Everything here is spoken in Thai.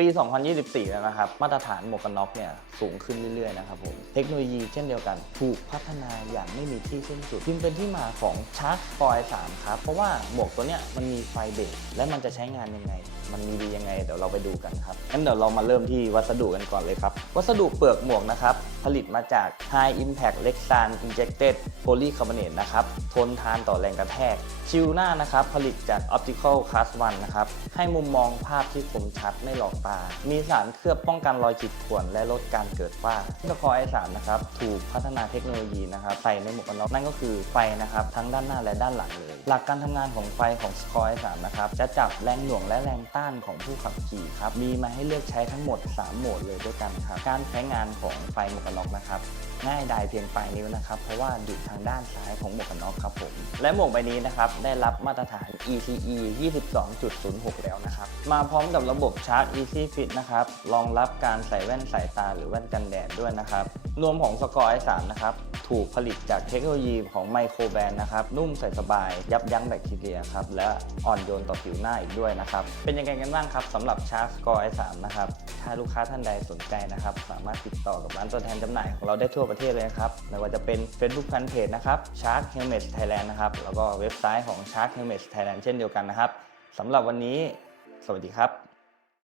ปี 2024 แล้วนะครับ มาตรฐานหมวกกันน็อกเนี่ยสูงขึ้นเรื่อยๆนะครับผม เทคโนโลยีเช่นเดียวกันถูกพัฒนาอย่างไม่มีที่สิ้นสุด จึงเป็นที่มาของชาร์จฟอย3ครับ เพราะว่าหมวกตัวเนี้ยมันมีไฟเบรกและมันจะใช้งานยังไง มันมีดียังไง เดี๋ยวเราไปดูกันครับ งั้นเดี๋ยวเรามาเริ่มที่วัสดุกันก่อนเลยครับ วัสดุเปลือกหมวกนะครับ ผลิตมาจาก High Impact Lexan Injected Polycarbonate นะครับ ทนทานต่อแรงกระแทก ชิลหน้านะครับ ผลิตจาก Optical Class 1นะครับ ให้มุมมองภาพที่คมชัดไม่หลอกตามีสารเคลือบป้องกันรอยขีดข่วน และลดการเกิดฝ้าสกอร์ไอสามนะครับถูกพัฒนาเทคโนโลยีนะครับใส่ในหมวกกันน็อกนั่นก็คือไฟนะครับทั้งด้านหน้าและด้านหลังเลย หลักการทำงานของไฟของสกอร์ไอสามนะครับจะจับแรงหน่วงและแรงต้านของผู้ขับขี่ครับมีมาให้เลือกใช้ทั้งหมด 3 โหมดเลยด้วยกันครับการใช้งานของไฟหมวกกันน็อกนะครับง่ายดายเพียงปลายนิ้วนะครับเพราะว่าอยู่ทางด้านซ้ายของหมวกกันน็อกครับผม และหมวกใบนี้นะครับได้รับมาตรฐาน ECE 22.06 แล้วนะครับ มาพร้อมกับระบบชาร์จ Easy Fit นะครับรองรับการใส่แว่นสายตาหรือแว่นกันแดดด้วยนะครับ รวมของสกอร์ไอสามนะครับ ถูกผลิตจากเทคโนโลยีของไมโครแบนนะครับ นุ่มใส่สบาย ยับยั้งแบคทีเรียครับ และอ่อนโยนต่อผิวหน้าอีกด้วยนะครับ เป็นยังไงกันบ้างครับสำหรับชาร์จสกอร์ไอสามนะครับ ถ้าลูกค้าท่านใดสนใจนะครับ สามารถติดต่อกับร้านตัวแทนจำหน่ายของเราได้ทั่วประเทศเลยครับ ไม่ว่าจะเป็น Facebook Fanpage นะครับ Shark Helmet Thailand นะครับ แล้วก็เว็บไซต์ของ Shark Helmet Thailand เช่นเดียวกันนะครับสำหรับวันนี้ สวัสดีครับ